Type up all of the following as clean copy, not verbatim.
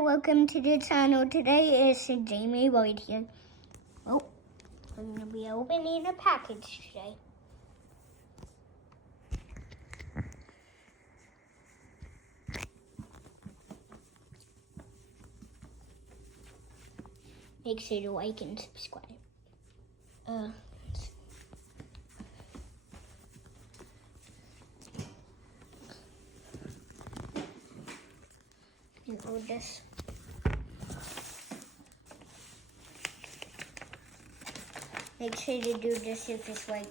welcome to the channel. Today is Jamie Lloyd here. Oh, we're going to be opening a package today. Make sure to like and subscribe. And hold this. Make sure to do this if it's like,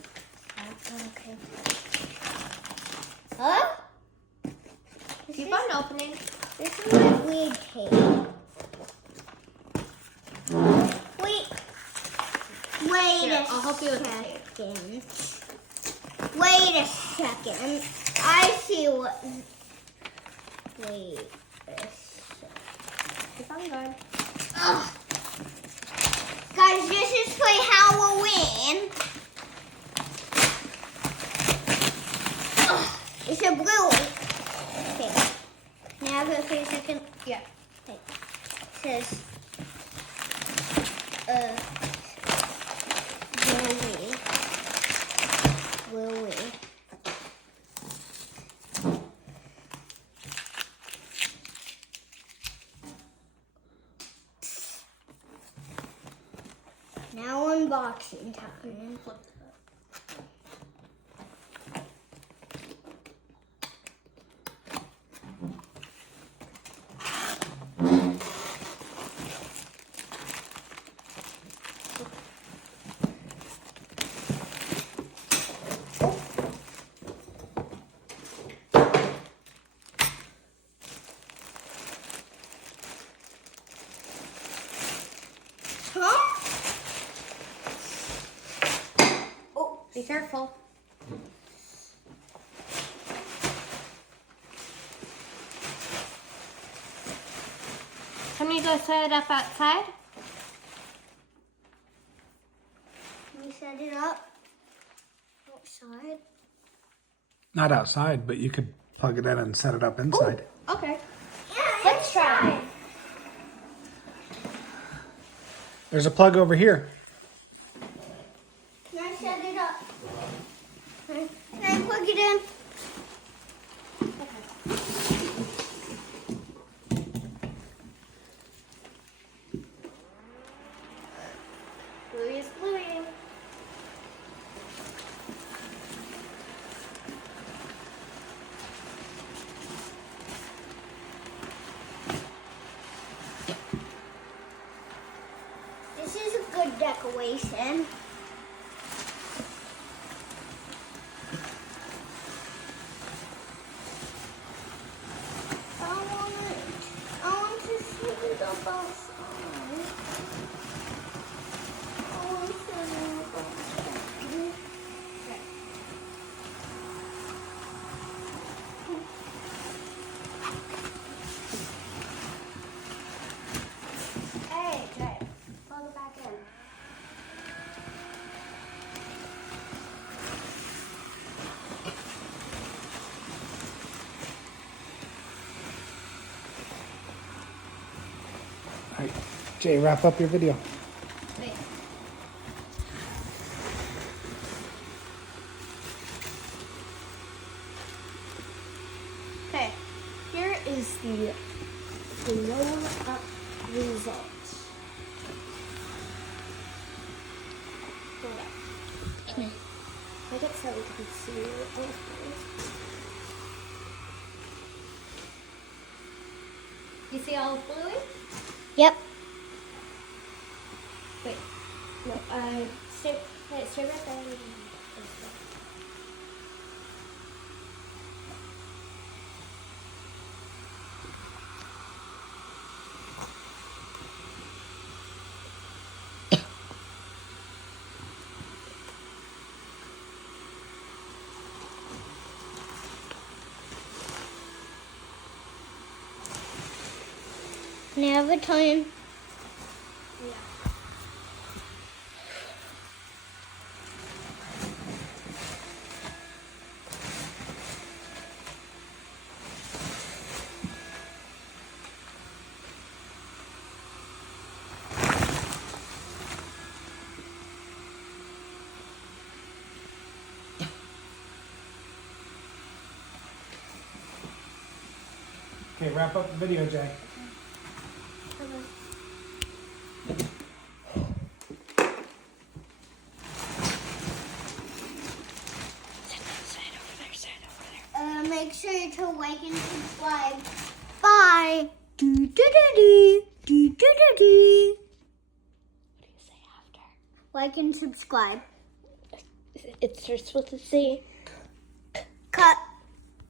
okay. Huh? Keep on opening. This is like weird tape. Wait Here, a I'll help you with the second. Wait a second. I see what. Wait a second. Keep on going. Ugh. Guys, this is for Halloween. Ugh. It's a blue. Okay. Now go for a second. Yeah. Okay. It says, will we? Now unboxing time. Huh? Oh, be careful. Can we go set it up outside? Can we set it up outside? Not outside, but you could plug it in and set it up inside. Okay. Yeah, Let's try. There's a plug over here. Can I set it up? Can I plug it in? Bluey is bluey. This is a good decoration. I want to see it up outside. I want to see it up outside. Hey, Jay. Plug it back in. All right, Jay, wrap up your video. Wait. Okay. Here is the blown up result. Hold up. Can I? Make it so we can see it. You see all of Bluey? Yep. Wait. No, stay right there. Can I have a time? Yeah. Okay, wrap up the video, Jay. Make sure to like and subscribe. Bye. Do do do do do do do do. What do you say after? Like and subscribe. It's you're supposed to say